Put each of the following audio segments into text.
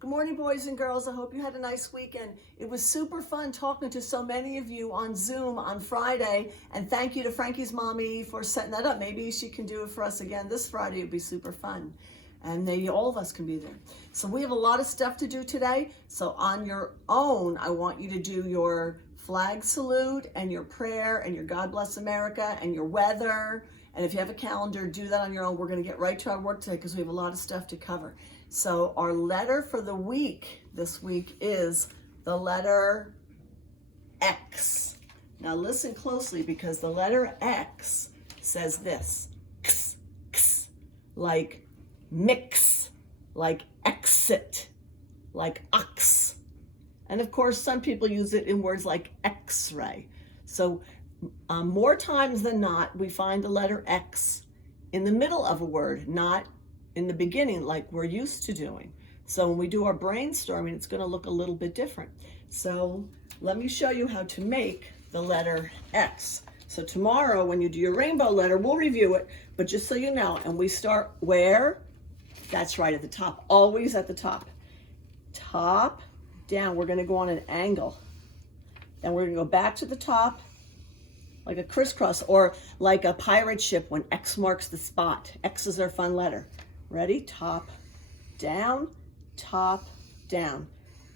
Good morning, boys and girls. I hope you had a nice weekend. It was super fun talking to so many of you on Zoom on Friday. And thank you to Frankie's mommy for setting that up. Maybe she can do it for us again this Friday. It'd be super fun. And maybe all of us can be there. So we have a lot of stuff to do today. So on your own, I want you to do your flag salute and your prayer and your God Bless America and your weather. And if you have a calendar, do that on your own. We're going to get right to our work today because we have a lot of stuff to cover. So our letter for the week this week is the letter X. Now listen closely because the letter X says this, x, x, like mix, like exit, like ox. And of course, some people use it in words like X-ray. So more times than not, we find the letter X in the middle of a word, not in the beginning like we're used to doing. So when we do our brainstorming, it's going to look a little bit different. So let me show you how to make the letter X. So tomorrow when you do your rainbow letter, we'll review it, but just so you know, and we start where? That's right, at the top, always at the top. Top, down, we're going to go on an angle. Then we're going to go back to the top, like a crisscross, or like a pirate ship when X marks the spot. X is our fun letter. Ready? Top, down, top, down,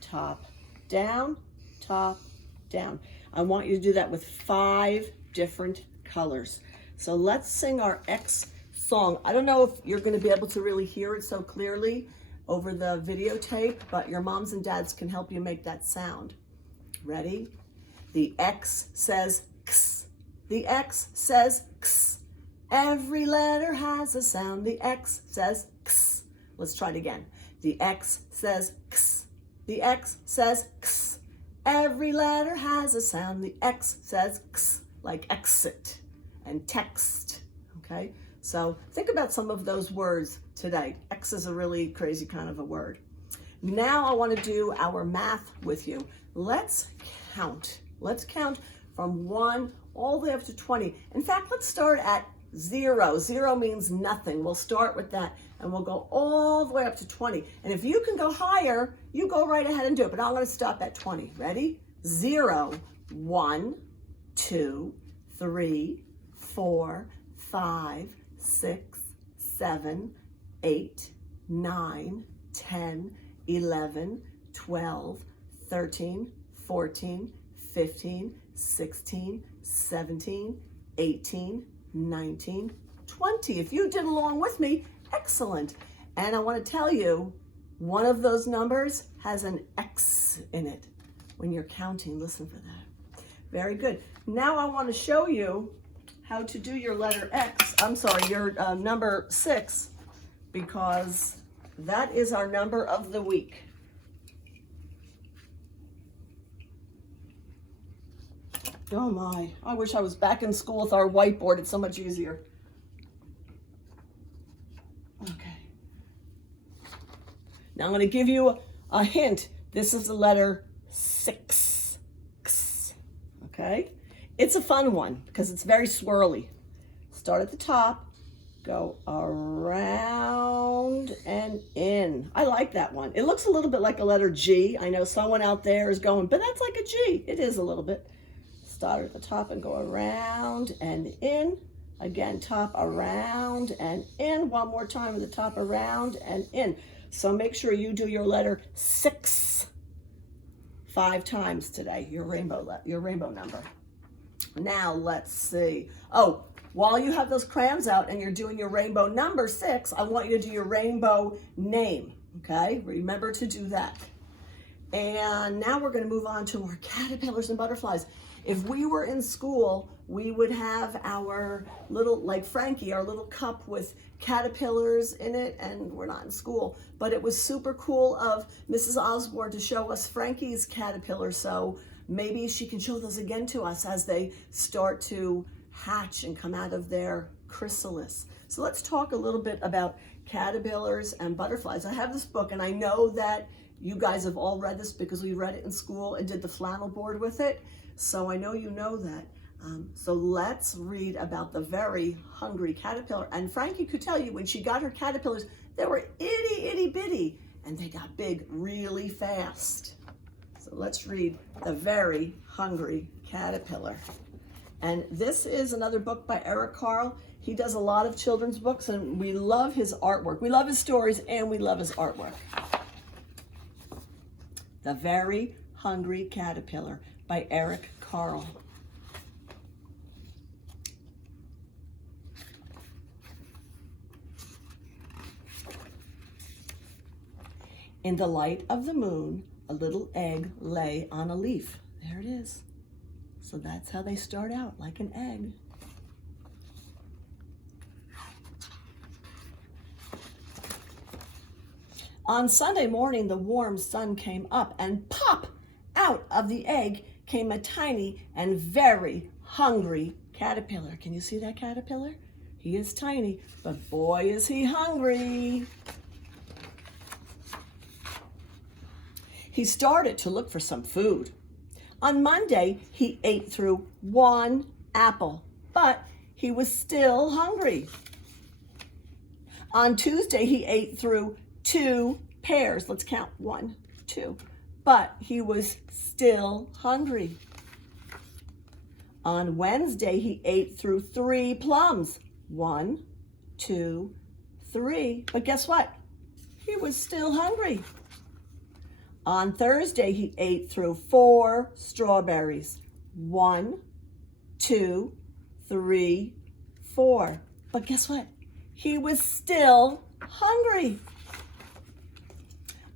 top, down, top, down. I want you to do that with 5 different colors. So let's sing our X song. I don't know if you're going to be able to really hear it so clearly over the videotape, but your moms and dads can help you make that sound. Ready? The X says X. The X says X. Every letter has a sound. The X says X. Let's try it again. The X says X. The X says X. Every letter has a sound. The X says X, like exit and text. Okay? So think about some of those words today. X is a really crazy kind of a word. Now I want to do our math with you. Let's count. Let's count from 1 all the way up to 20. In fact, let's start at 0. 0 means nothing. We'll start with that and we'll go all the way up to 20. And if you can go higher, you go right ahead and do it. But I'm going to stop at 20. Ready? 0, 1, 2, 3, 4, 5, 6, 7, 8, 9, 10, 11, 12, 13, 14, 15, 16, 17, 18, 19, 20. If you did along with me, excellent. And I want to tell you, one of those numbers has an X in it. When you're counting, listen for that. Very good. Now I want to show you how to do your letter X. I'm sorry, your number 6, because that is our number of the week. Oh my, I wish I was back in school with our whiteboard. It's so much easier. Okay. Now I'm going to give you a hint. This is the letter 6. Okay? It's a fun one because it's very swirly. Start at the top, go around and in. I like that one. It looks a little bit like a letter G. I know someone out there is going, but that's like a G. It is a little bit. Start at the top and go around and in. Again, top, around and in. One more time at the top, around and in. So make sure you do your letter 6 5 times today, your rainbow number. Now let's see. Oh, while you have those crayons out and you're doing your rainbow number 6, I want you to do your rainbow name, okay? Remember to do that. And now we're going to move on to our caterpillars and butterflies. If we were in school, we would have our little, like Frankie, our little cup with caterpillars in it, and we're not in school. But it was super cool of Mrs. Osborne to show us Frankie's caterpillars, so maybe she can show those again to us as they start to hatch and come out of their chrysalis. So let's talk a little bit about caterpillars and butterflies. I have this book, and I know that you guys have all read this because we read it in school and did the flannel board with it. So I know you know that. So let's read about the very hungry caterpillar. And Frankie could tell you when she got her caterpillars, they were itty bitty. and they got big really fast. So let's read The Very Hungry Caterpillar. And this is another book by Eric Carle. He does a lot of children's books, and we love his artwork. We love his stories, and we love his artwork. The Very Hungry Caterpillar by Eric Carle. In the light of the moon, a little egg lay on a leaf. There it is. So that's how they start out, like an egg. On Sunday morning, the warm sun came up, and pop! Out of the egg came a tiny and very hungry caterpillar. Can you see that caterpillar? He is tiny, but boy is he hungry. He started to look for some food. On Monday, he ate through one apple, but he was still hungry. On Tuesday, he ate through 2 pears. Let's count 1, 2. But he was still hungry. On Wednesday, he ate through 3 plums. 1, 2, 3. But guess what? He was still hungry. On Thursday, he ate through 4 strawberries. 1, 2, 3, 4. But guess what? He was still hungry.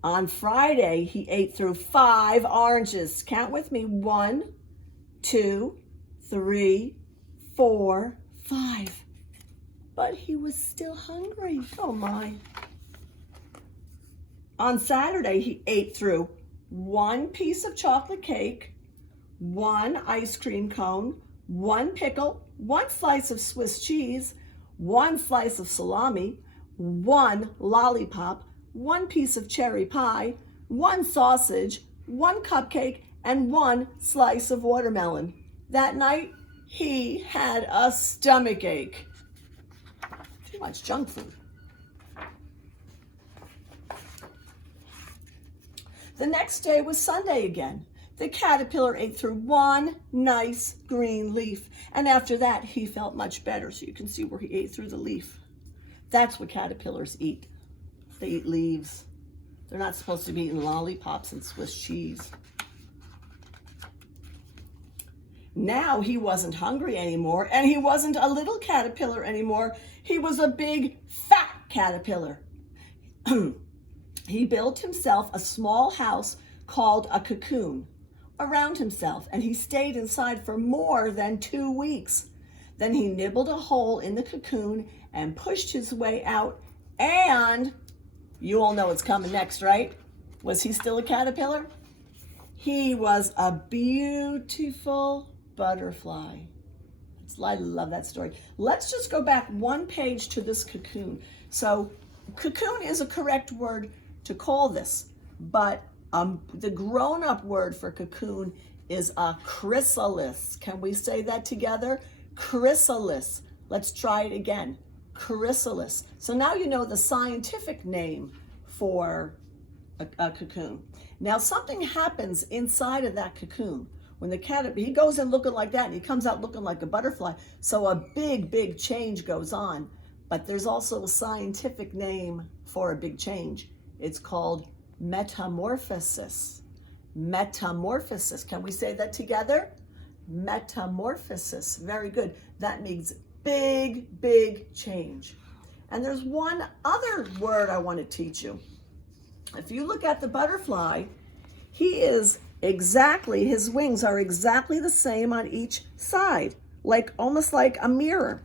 On Friday, he ate through 5 oranges. Count with me. 1, 2, 3, 4, 5. But he was still hungry. Oh my. On Saturday, he ate through 1 piece of chocolate cake, 1 ice cream cone, 1 pickle, 1 slice of Swiss cheese, 1 slice of salami, 1 lollipop, 1 piece of cherry pie, 1 sausage, 1 cupcake, and 1 slice of watermelon. That night, he had a stomachache. Too much junk food. The next day was Sunday again. The caterpillar ate through 1 nice green leaf, and after that he felt much better. So you can see where he ate through the leaf. That's what caterpillars eat. They eat leaves. They're not supposed to be eating lollipops and Swiss cheese. Now he wasn't hungry anymore, and he wasn't a little caterpillar anymore. He was a big, fat caterpillar. He built himself a small house called a cocoon around himself, and he stayed inside for more than 2 weeks. Then he nibbled a hole in the cocoon and pushed his way out, and you all know what's coming next, right? Was he still a caterpillar? He was a beautiful butterfly. I love that story. Let's just go back 1 page to this cocoon. So cocoon is a correct word to call this, but the grown-up word for cocoon is a chrysalis. Can we say that together? Chrysalis. Let's try it again. Chrysalis. So now you know the scientific name for a cocoon. Now something happens inside of that cocoon. When the caterpillar, he goes in looking like that, and he comes out looking like a butterfly. So a big, big change goes on. But there's also a scientific name for a big change. It's called metamorphosis. Metamorphosis. Can we say that together? Metamorphosis. Very good. That means big, big change. And there's one other word I want to teach you. If you look at the butterfly, he is exactly, his wings are exactly the same on each side, like almost like a mirror.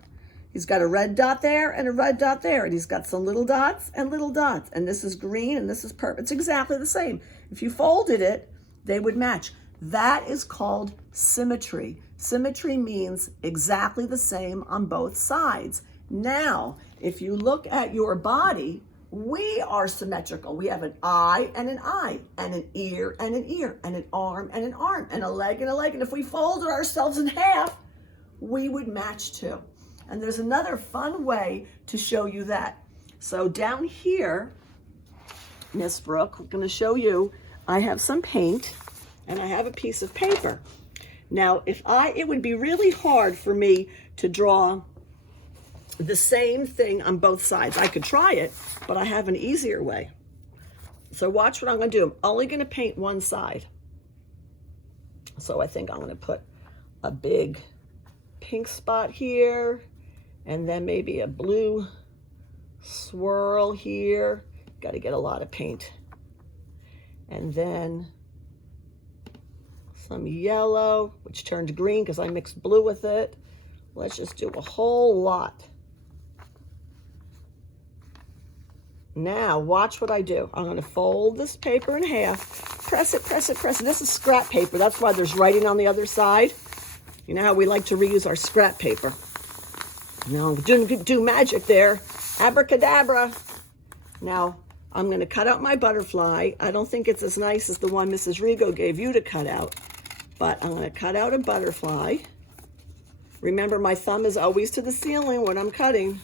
He's got a red dot there and a red dot there, and he's got some little dots and little dots, and this is green and this is purple. It's exactly the same. If you folded it, they would match. That is called symmetry. Symmetry means exactly the same on both sides. Now, if you look at your body, we are symmetrical. We have an eye and an eye, and an ear and an ear, and an arm and an arm, and a leg and a leg. And if we folded ourselves in half, we would match too. And there's another fun way to show you that. So down here, Miss Brooke, I'm going to show you. I have some paint and I have a piece of paper. Now, it would be really hard for me to draw the same thing on both sides. I could try it, but I have an easier way. So watch what I'm going to do. I'm only going to paint one side. So I think I'm going to put a big pink spot here, and then maybe a blue swirl here. Got to get a lot of paint. And then some yellow, which turned green because I mixed blue with it. Let's just do a whole lot. Now, watch what I do. I'm going to fold this paper in half, press it, press it, press it. This is scrap paper. That's why there's writing on the other side. You know how we like to reuse our scrap paper. Now, I'm going to do magic there. Abracadabra. Now, I'm going to cut out my butterfly. I don't think it's as nice as the one Mrs. Rigo gave you to cut out, but I'm going to cut out a butterfly. Remember, my thumb is always to the ceiling when I'm cutting.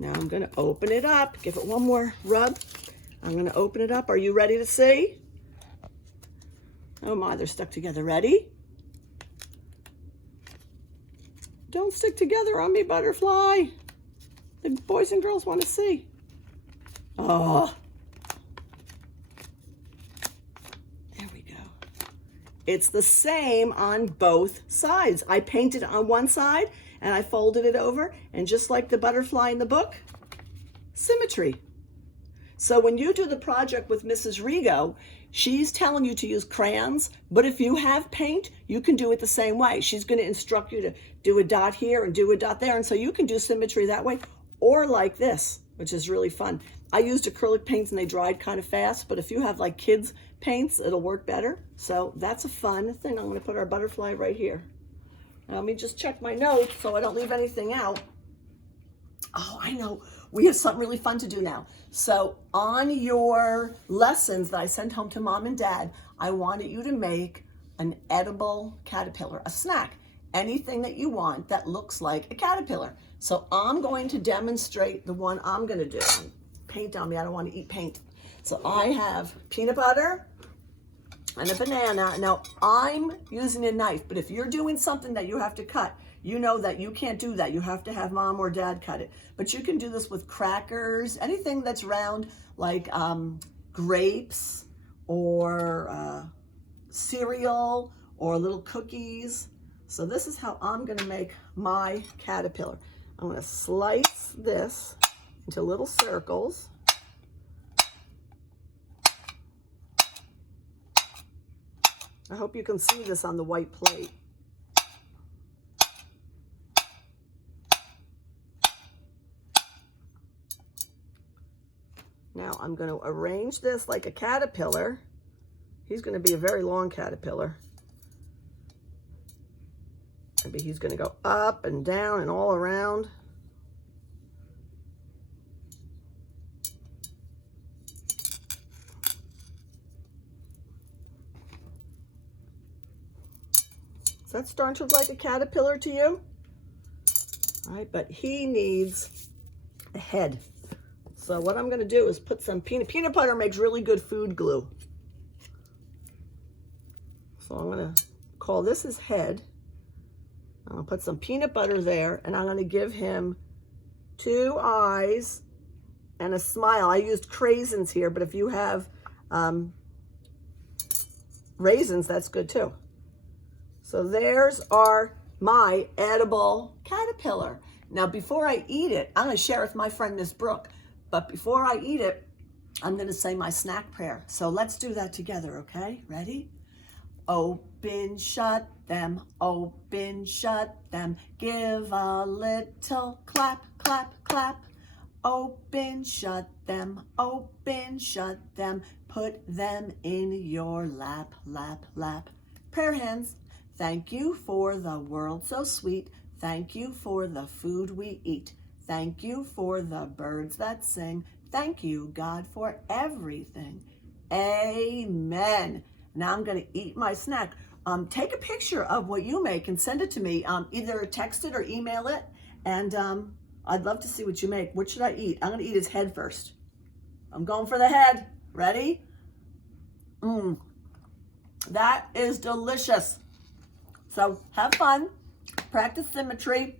Now I'm going to open it up. Give it one more rub. I'm going to open it up. Are you ready to see? Oh my, they're stuck together. Ready? Don't stick together on me, butterfly. The boys and girls want to see. Oh. There we go. It's the same on both sides. I painted on one side and I folded it over, and just like the butterfly in the book, symmetry. So when you do the project with Mrs. Rigo, she's telling you to use crayons, but if you have paint, you can do it the same way. She's going to instruct you to do a dot here and do a dot there, and so you can do symmetry that way, or like this, which is really fun. I used acrylic paints and they dried kind of fast, but if you have like kids' paints, it'll work better. So that's a fun thing. I'm going to put our butterfly right here. Now, let me just check my notes so I don't leave anything out. Oh, I know. We have something really fun to do now. So on your lessons that I sent home to Mom and Dad, I wanted you to make an edible caterpillar, a snack, anything that you want that looks like a caterpillar. So I'm going to demonstrate the one I'm going to do. Paint on me. I don't want to eat paint. So I have peanut butter and a banana. Now I'm using a knife, but if you're doing something that you have to cut, you know that you can't do that. You have to have Mom or Dad cut it. But you can do this with crackers, anything that's round, like grapes or cereal or little cookies. So this is how I'm going to make my caterpillar. I'm going to slice this into little circles. I hope you can see this on the white plate. Now I'm going to arrange this like a caterpillar. He's going to be a very long caterpillar. Maybe he's going to go up and down and all around. Does that start to look like a caterpillar to you? All right, but he needs a head. So what I'm going to do is put some peanut butter makes really good food glue. So I'm going to call this his head. I'm going to put some peanut butter there, and I'm going to give him 2 eyes and a smile. I used craisins here, but if you have raisins, that's good too. So there's my edible caterpillar. Now, before I eat it, I'm going to share with my friend Miss Brooke. But before I eat it, I'm going to say my snack prayer. So let's do that together, okay? Ready? Open, shut them, open, shut them. Give a little clap, clap, clap. Open, shut them, open, shut them. Put them in your lap, lap, lap. Prayer hands. Thank you for the world so sweet. Thank you for the food we eat. Thank you for the birds that sing. Thank you, God, for everything. Amen. Now I'm going to eat my snack. Take a picture of what you make and send it to me. Either text it or email it, and I'd love to see what you make. What should I eat? I'm going to eat his head first. I'm going for the head. Ready? That is delicious. So have fun, practice symmetry,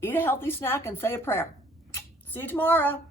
eat a healthy snack, and say a prayer. See you tomorrow.